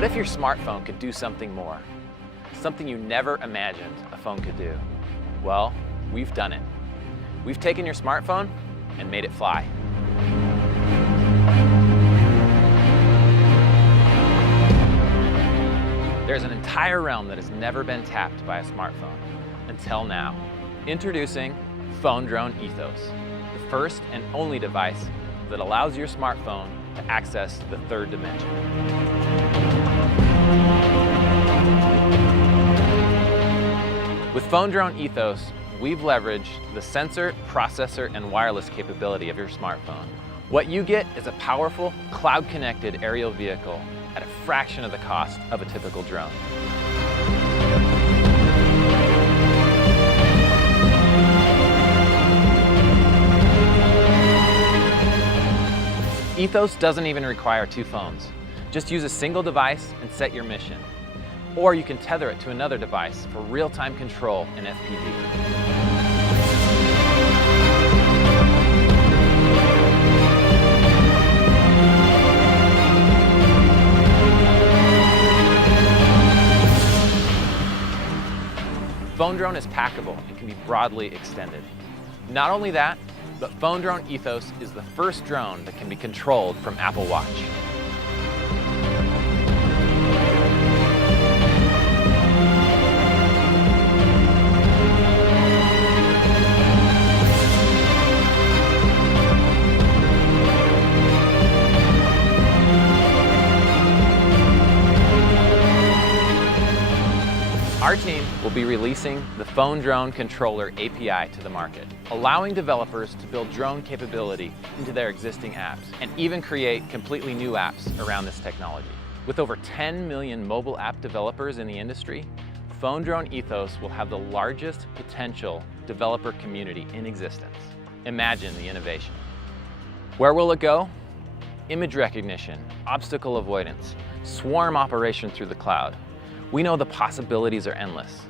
What if your smartphone could do something more? Something you never imagined a phone could do? Well, we've done it. We've taken your smartphone and made it fly. There's an entire realm that has never been tapped by a smartphone until now. Introducing PhoneDrone Ethos, the first and only device that allows your smartphone to access the third dimension. With PhoneDrone Ethos, we've leveraged the sensor, processor, and wireless capability of your smartphone. What you get is a powerful, cloud-connected aerial vehicle at a fraction of the cost of a typical drone. Ethos doesn't even require two phones. Just use a single device and set your mission. Or you can tether it to another device for real-time control in FPV. PhoneDrone is packable and can be broadly extended. Not only that, but PhoneDrone Ethos is the first drone that can be controlled from Apple Watch. Our team will be releasing the PhoneDrone Controller API to the market, allowing developers to build drone capability into their existing apps and even create completely new apps around this technology. With over 10 million mobile app developers in the industry, PhoneDrone Ethos will have the largest potential developer community in existence. Imagine the innovation. Where will it go? Image recognition, obstacle avoidance, swarm operation through the cloud. We know the possibilities are endless,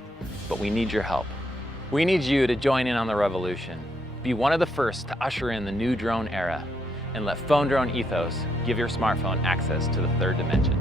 but we need your help. We need you to join in on the revolution. Be one of the first to usher in the new drone era and let PhoneDrone Ethos give your smartphone access to the third dimension.